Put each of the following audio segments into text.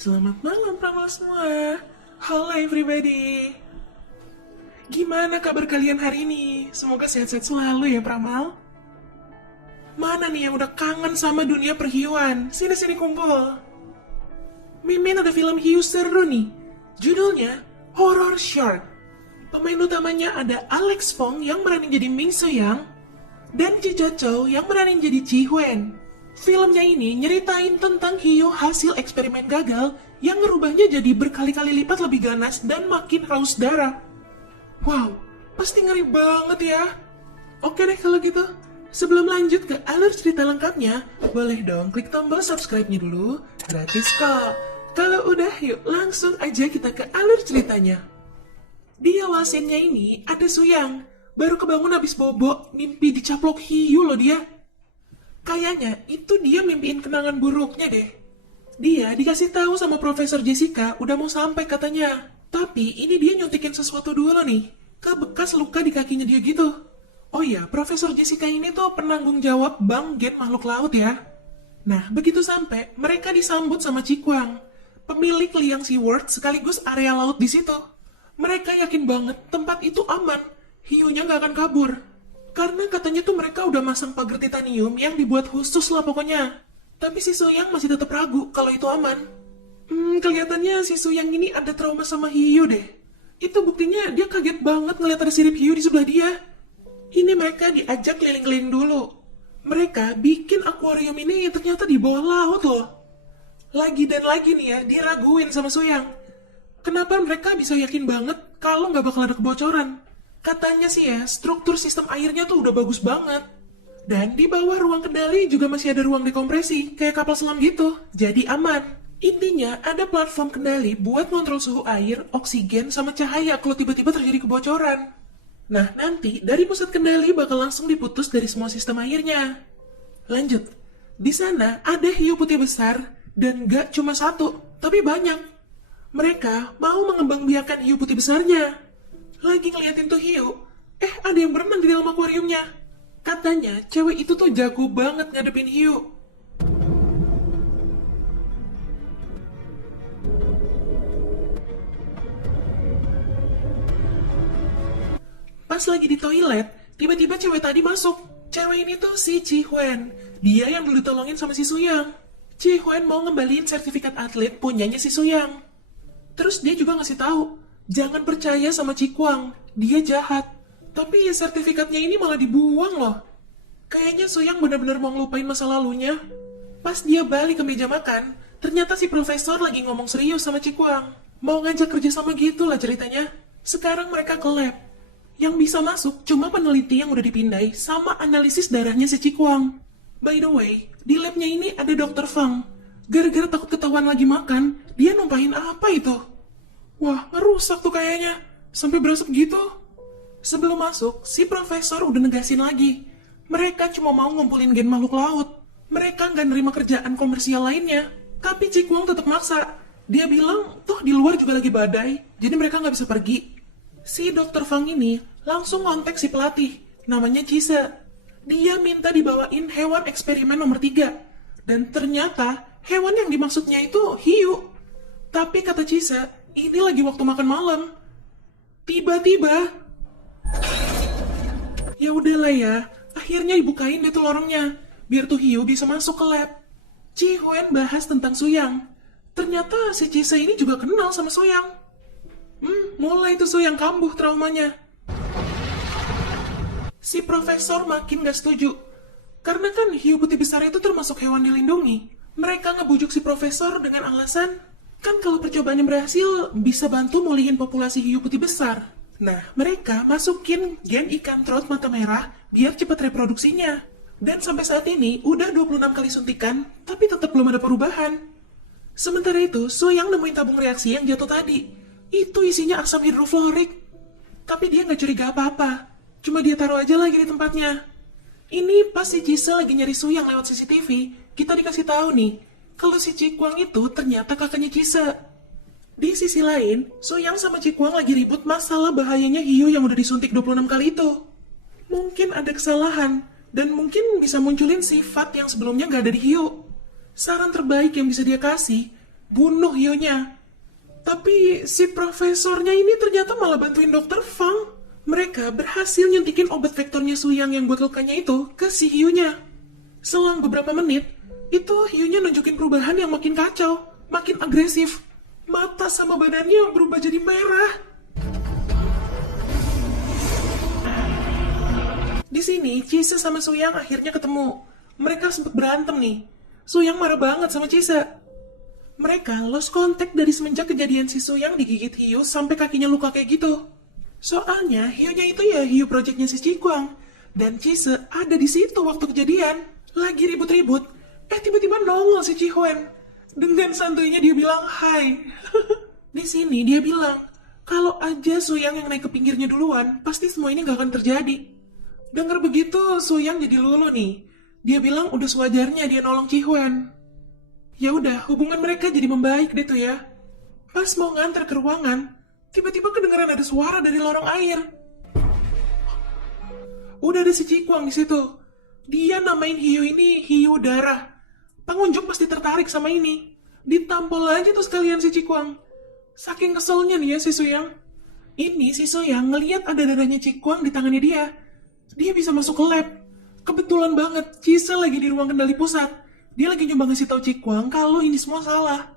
Selamat malam pramal semua. Halo everybody. Gimana kabar kalian hari ini? Semoga sehat-sehat selalu ya pramal. Mana nih yang udah kangen sama dunia perhiuan? Sini-sini kumpul. Mimin ada film hiu seru nih. Judulnya Horror Shark. Pemain utamanya ada Alex Fong yang meranin jadi Ming So-young dan Ji Cho yang meranin jadi Ji Huen. Filmnya ini nyeritain tentang hiu hasil eksperimen gagal yang ngerubahnya jadi berkali-kali lipat lebih ganas dan makin haus darah. Wow, pasti ngeri banget ya. Oke deh kalau gitu. Sebelum lanjut ke alur cerita lengkapnya, boleh dong klik tombol subscribe-nya dulu. Gratis kok. Kalau udah, yuk langsung aja kita ke alur ceritanya. Di awal scene-nya ini ada Suyang. Baru kebangun habis bobo, mimpi dicaplok hiu loh dia. Kayaknya itu dia mimpiin kenangan buruknya deh. Dia dikasih tahu sama Profesor Jessica udah mau sampai katanya. Tapi ini dia nyuntikin sesuatu dulu nih, ke bekas luka di kakinya dia gitu. Oh iya, Profesor Jessica ini tuh penanggung jawab Bank Gen Makhluk Laut ya. Nah, begitu sampai, mereka disambut sama Cikwang, pemilik Liang SeaWorld sekaligus area laut di situ. Mereka yakin banget tempat itu aman, hiunya nggak akan kabur. Karena katanya tuh mereka udah masang pagar titanium yang dibuat khusus lah pokoknya. Tapi si Suyang masih tetap ragu kalau itu aman. Kelihatannya si Suyang ini ada trauma sama hiu deh. Itu buktinya dia kaget banget ngeliat ada sirip hiu di sebelah dia. Ini mereka diajak keliling-keliling dulu. Mereka bikin akuarium ini ternyata di bawah laut loh. Lagi dan lagi nih ya, diraguin sama Suyang. Kenapa mereka bisa yakin banget kalau nggak bakal ada kebocoran? Katanya sih ya, struktur sistem airnya tuh udah bagus banget. Dan di bawah ruang kendali juga masih ada ruang dekompresi, kayak kapal selam gitu. Jadi aman. Intinya, ada platform kendali buat kontrol suhu air, oksigen, sama cahaya kalau tiba-tiba terjadi kebocoran. Nah, nanti dari pusat kendali bakal langsung diputus dari semua sistem airnya. Lanjut. Di sana ada hiu putih besar, dan gak cuma satu, tapi banyak. Mereka mau mengembangbiakan hiu putih besarnya. Lagi ngeliatin tuh hiu, ada yang berenang di dalam akuariumnya. Katanya cewek itu tuh jago banget ngadepin hiu. Pas lagi di toilet, tiba-tiba cewek tadi masuk. Cewek ini tuh si Ji Huen. Dia yang dulu ditolongin sama si Suyang. Ji Huen mau ngembaliin sertifikat atlet punyanya si Suyang. Terus dia juga ngasih tahu, jangan percaya sama Cikwang, dia jahat. Tapi sertifikatnya ini malah dibuang loh. Kayaknya Suyang benar-benar mau ngelupain masa lalunya. Pas dia balik ke meja makan, ternyata si profesor lagi ngomong serius sama Cikwang. Mau ngajak kerja sama gitu lah ceritanya. Sekarang mereka ke lab. Yang bisa masuk cuma peneliti yang udah dipindai sama analisis darahnya si Cikwang. By the way, di labnya ini ada Dr. Fang. Gara-gara takut ketahuan lagi makan, dia numpahin apa itu? Wah, ngerusak tuh kayaknya. Sampai berasap gitu. Sebelum masuk, si profesor udah negasin lagi. Mereka cuma mau ngumpulin gen makhluk laut. Mereka nggak nerima kerjaan komersial lainnya. Tapi Cikwang tetap maksa. Dia bilang, toh di luar juga lagi badai, jadi mereka nggak bisa pergi. Si Dr. Fang ini langsung ngontek si pelatih, namanya Cise. Dia minta dibawain hewan eksperimen nomor 3. Dan ternyata hewan yang dimaksudnya itu hiu. Tapi kata Cise, ini lagi waktu makan malam. Tiba-tiba, ya udahlah ya, akhirnya dibukain deh tuh lorongnya, biar tuh hiu bisa masuk ke lab. Ji Huen bahas tentang Suyang. Ternyata si Cise ini juga kenal sama Suyang. Mulai tuh Suyang kambuh traumanya. Si profesor makin gak setuju. Karena kan hiu putih besar itu termasuk hewan dilindungi. Mereka ngebujuk si profesor dengan alasan, kan kalau percobaannya berhasil, bisa bantu mulihin populasi hiu putih besar. Nah, mereka masukin gen ikan trot mata merah biar cepat reproduksinya. Dan sampai saat ini, udah 26 kali suntikan, tapi tetap belum ada perubahan. Sementara itu, Suyang nemuin tabung reaksi yang jatuh tadi. Itu isinya asam hidrofluorik. Tapi dia nggak curiga apa-apa. Cuma dia taruh aja lagi di tempatnya. Ini pas si Cise lagi nyari Suyang lewat CCTV, kita dikasih tahu nih, kalau si Cikwang itu ternyata kakaknya Cise. Di sisi lain, Suyang sama Cikwang lagi ribut masalah bahayanya hiu yang udah disuntik 26 kali itu. Mungkin ada kesalahan, dan mungkin bisa munculin sifat yang sebelumnya nggak ada di hiu. Saran terbaik yang bisa dia kasih, bunuh Hionya. Tapi si profesornya ini ternyata malah bantuin Dokter Fang. Mereka berhasil nyuntikin obat vektornya Suyang yang buat lukanya itu ke si Hionya. Selang beberapa menit, itu Hionya nunjukin perubahan yang makin kacau, makin agresif. Mata sama badannya berubah jadi merah. Di sini, Chise sama Suyang akhirnya ketemu. Mereka sempat berantem nih. Suyang marah banget sama Chise. Mereka lost contact dari semenjak kejadian si Suyang digigit hiu sampai kakinya luka kayak gitu. Soalnya hiunya itu ya hiu projectnya si Cikuang. Dan Chise ada di situ waktu kejadian. Lagi ribut-ribut, tiba-tiba nongol si Chihuen. Dengan santuinya dia bilang hai. Di sini dia bilang, kalau aja Suyang yang naik ke pinggirnya duluan, pasti semua ini gak akan terjadi. Dengar begitu, Suyang jadi lulu nih. Dia bilang udah sewajarnya dia nolong Chihuen. Ya udah, hubungan mereka jadi membaik deh tuh ya. Pas mau nganter ke ruangan, tiba-tiba kedengaran ada suara dari lorong air. Udah ada si Cikuang di situ. Dia namain hiu ini hiu darah. Pengunjung pasti tertarik sama ini. Ditampol aja tuh sekalian si Cikuang. Saking keselnya nih ya si Suyang. Ini si Suyang ngeliat ada darahnya Cikuang di tangannya dia. Dia bisa masuk ke lab. Kebetulan banget, Chise lagi di ruang kendali pusat. Dia lagi nyoba ngasih tahu Cikuang kalau ini semua salah.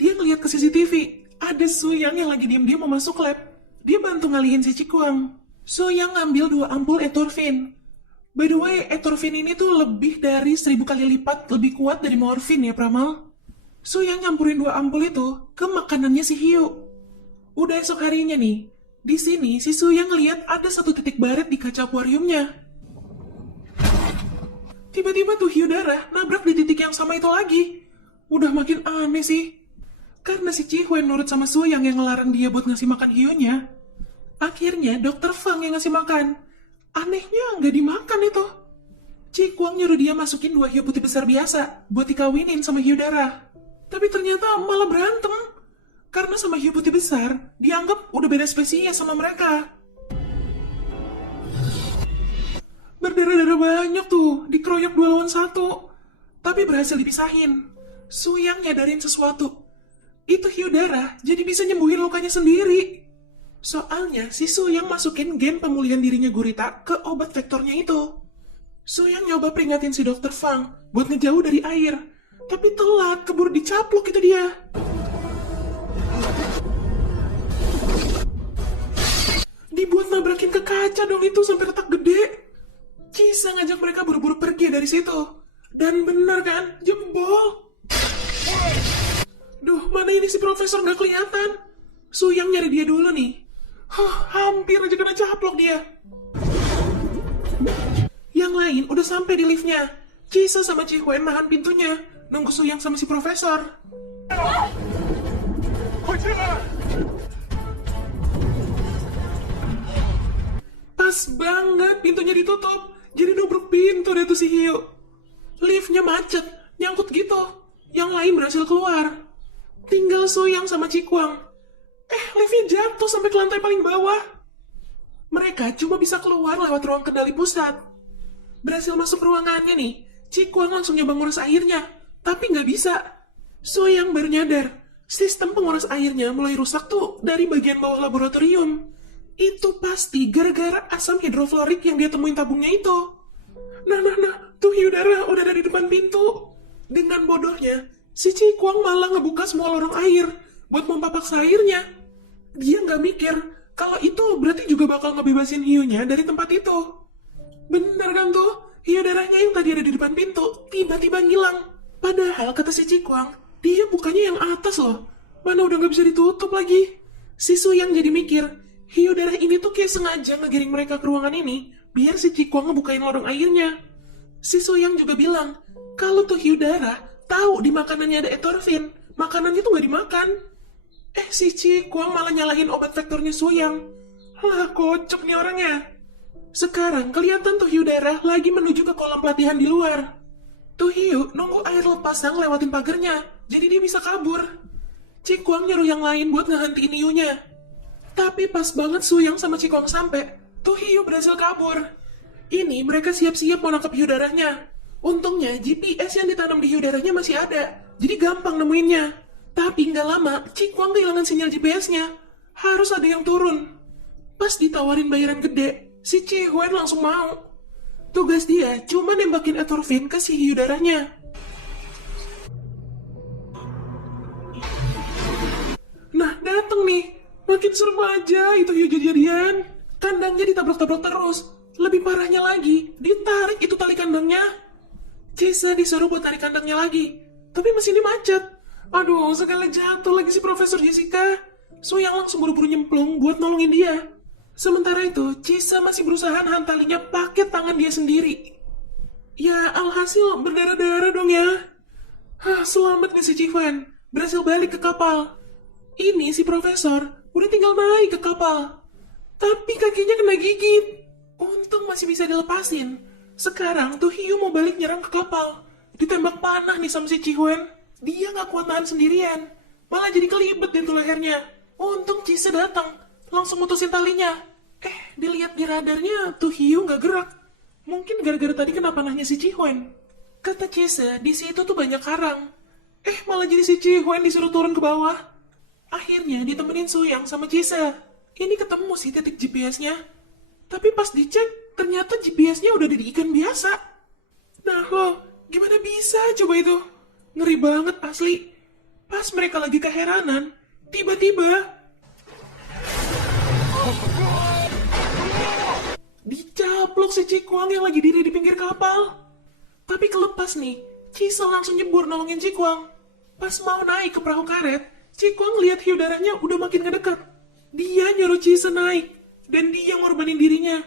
Dia ngeliat ke CCTV, ada Suyang yang lagi diam-diam mau masuk lab. Dia bantu ngalihin si Cikuang. Suyang ngambil 2 ampul etorfin. By the way, etorfin ini tuh lebih dari 1000 kali lipat lebih kuat dari morfin ya Pramal. Suyang nyampurin 2 ampul itu ke makanannya si hiu. Udah esok harinya nih, di sini si Suyang ngeliat ada 1 titik baret di kaca akuariumnya. Tiba-tiba tuh hiu darah nabrak di titik yang sama itu lagi. Udah makin aneh sih. Karena si Chihuen nurut sama Suyang yang ngelarang dia buat ngasih makan hiunya. Akhirnya Dokter Fang yang ngasih makan. Anehnya nggak dimakan itu. Cikuang nyuruh dia masukin 2 hiu putih besar biasa buat dikawinin sama hiu darah. Tapi ternyata malah berantem. Karena sama hiu putih besar dianggap udah beda spesies sama mereka. Berdarah-darah banyak tuh, dikeroyok 2 lawan 1. Tapi berhasil dipisahin. Suyang nyadarin sesuatu. Itu hiu darah jadi bisa nyembuhin lukanya sendiri. Soalnya si Suyang masukin gen pemulihan dirinya gurita ke obat vektornya itu. Suyang nyoba peringatin si Dokter Fang buat ngejauh dari air. Tapi telat, keburu dicaplok itu dia. Dibuat nabrakin ke kaca dong itu sampai retak gede. Chise ngajak mereka buru-buru pergi dari situ. Dan bener kan, jebol. Duh, mana ini si profesor nggak kelihatan? Suyang nyari dia dulu nih. Hampir aja kena caplok dia. Yang lain udah sampai di liftnya. Chise sama Chihuen nahan pintunya, nunggu Suyang sama si profesor. Pas banget pintunya ditutup. Jadi dobrok pintu deh tuh si hiu. Liftnya macet, nyangkut gitu. Yang lain berhasil keluar. Tinggal Suyang sama Cikuang. Liftnya jatuh sampai ke lantai paling bawah. Mereka cuma bisa keluar lewat ruang kendali pusat. Berhasil masuk ruangannya nih, Cikuang langsung nyoba nguras airnya. Tapi nggak bisa. Suyang baru nyadar, sistem penguras airnya mulai rusak tuh dari bagian bawah laboratorium. Itu pasti gara-gara asam hidroflorik yang dia temuin tabungnya itu. Nah, tuh hiu darah udah ada di depan pintu. Dengan bodohnya, si Cikuang malah ngebuka semua lorong air buat mempa paksa airnya. Dia nggak mikir kalau itu berarti juga bakal ngebebasin hiunya dari tempat itu. Bener kan tuh, hiu darahnya yang tadi ada di depan pintu tiba-tiba ngilang. Padahal kata si Cikuang, dia bukanya yang atas loh. Mana udah nggak bisa ditutup lagi. Si Suyang jadi mikir, hiu darah ini tuh kayak sengaja ngegiring mereka ke ruangan ini biar si Cikuang ngebukain lorong airnya. Si Suyang juga bilang kalau tuh hiu darah tahu di makanannya ada etorfin, makanannya tuh gak dimakan. Si Cikuang malah nyalahin obat vektornya Suyang. Lah, kocok nih orangnya. Sekarang kelihatan tuh hiu darah lagi menuju ke kolam pelatihan di luar. Tuh hiu nunggu air lepas yang lewatin pagernya, jadi dia bisa kabur. Cikuang nyuruh yang lain buat ngehentiin hiunya. Tapi pas banget Suyang sama Cikuang sampai, tuh hiu berhasil kabur. Ini mereka siap-siap mau nangkep hiu darahnya. Untungnya GPS yang ditanam di hiu darahnya masih ada, jadi gampang nemuinnya. Tapi nggak lama, Cikwang kehilangan sinyal GPS-nya. Harus ada yang turun. Pas ditawarin bayaran gede, si Cihuen langsung mau. Tugas dia cuma nembakin endorfin ke si hiu darahnya. Nah, dateng nih. Makin serem aja itu hiu jadi-jadian. Kandangnya ditabrak-tabrak terus. Lebih parahnya lagi, ditarik itu tali kandangnya. Cisa disuruh buat tarik kandangnya lagi. Tapi mesinnya macet. Aduh, segala jatuh lagi si Profesor Jessica. Suyang langsung buru-buru nyemplung buat nolongin dia. Sementara itu, Cisa masih berusaha nahan talinya pakai tangan dia sendiri. Ya, alhasil berdarah-darah dong ya. Selamat nih si Civan. Berhasil balik ke kapal. Ini si Profesor udah tinggal naik ke kapal. Tapi kakinya kena gigit. Untung masih bisa dilepasin. Sekarang tuh hiu mau balik nyerang ke kapal. Ditembak panah nih sama si Cihuen. Dia gak kuat nahan sendirian. Malah jadi kelibet deh tuh lehernya. Untung Cisa datang. Langsung mutusin talinya. Dilihat di radarnya tuh hiu gak gerak. Mungkin gara-gara tadi kena panahnya si Cihuen. Kata Cisa, di situ tuh banyak karang. Malah jadi si Cihuen disuruh turun ke bawah. Akhirnya ditemenin Suyang sama Cisa. Ini ketemu sih titik GPS-nya. Tapi pas dicek, ternyata GPS-nya udah ada di ikan biasa. Nah lo, gimana bisa coba itu? Ngeri banget asli. Pas mereka lagi keheranan, tiba-tiba dicaplok si Cikwang yang lagi diri di pinggir kapal. Tapi kelepas nih, Cisa langsung nyebur nolongin Cikwang. Pas mau naik ke perahu karet, Cikwang lihat hiu darahnya udah makin ngedekat. Dia nyuruh Cisa naik, dan dia ngorbanin dirinya.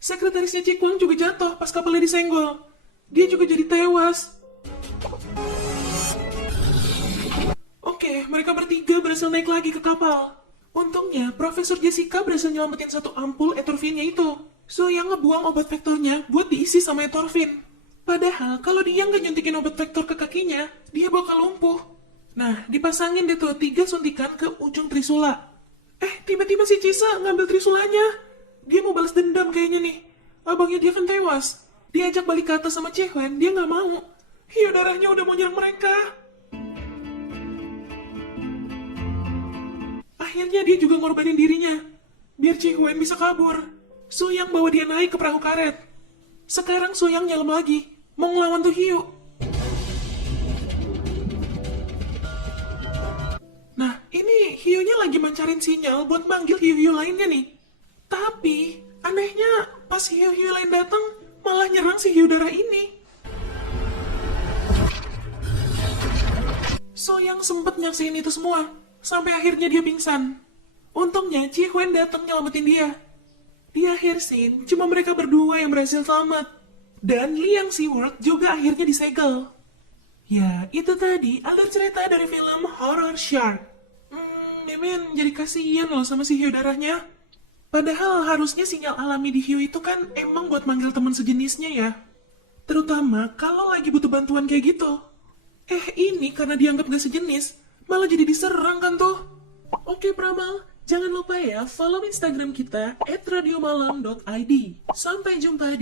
Sekretarisnya Cikwang juga jatuh pas kapalnya disenggol. Dia juga jadi tewas. Oke, mereka bertiga berhasil naik lagi ke kapal. Untungnya, Profesor Jessica berhasil nyelamatin satu ampul endorfinnya itu. So, yang ngebuang obat vektornya buat diisi sama endorfin. Padahal, kalau dia nggak nyuntikin obat vektor ke kakinya, dia bakal lumpuh. Nah, dipasangin deh tuh 3 suntikan ke ujung trisula. Tiba-tiba si Cisa ngambil trisulanya. Dia mau balas dendam kayaknya nih. Abangnya dia kan tewas. Diajak balik ke atas sama Cihuen, dia nggak mau. Hiu darahnya udah mau nyerang mereka. Akhirnya dia juga ngorbanin dirinya, biar Cihuen bisa kabur. Suyang bawa dia naik ke perahu karet. Sekarang Suyang nyelam lagi, mau ngelawan tuh hiu. Nah, ini hiunya lagi mancarin sinyal buat manggil hiu-hiu lainnya nih. Tapi, anehnya pas hiu-hiu lain datang, malah nyerang si hiu darah ini. Suyang sempet nyaksiin itu semua, sampai akhirnya dia pingsan. Untungnya Cihuen datang nyelamatin dia. Di akhir scene, cuma mereka berdua yang berhasil selamat. Dan Liang Siward juga akhirnya disegel. Ya, itu tadi alur cerita dari film Horror Shark. Mimin jadi kasihan loh sama si hiu darahnya. Padahal harusnya sinyal alami di hiu itu kan emang buat manggil teman sejenisnya ya. Terutama kalau lagi butuh bantuan kayak gitu. Ini karena dianggap gak sejenis, malah jadi diserang kan tuh. Oke Pramal, jangan lupa ya follow Instagram kita @radiomalam.id. Sampai jumpa di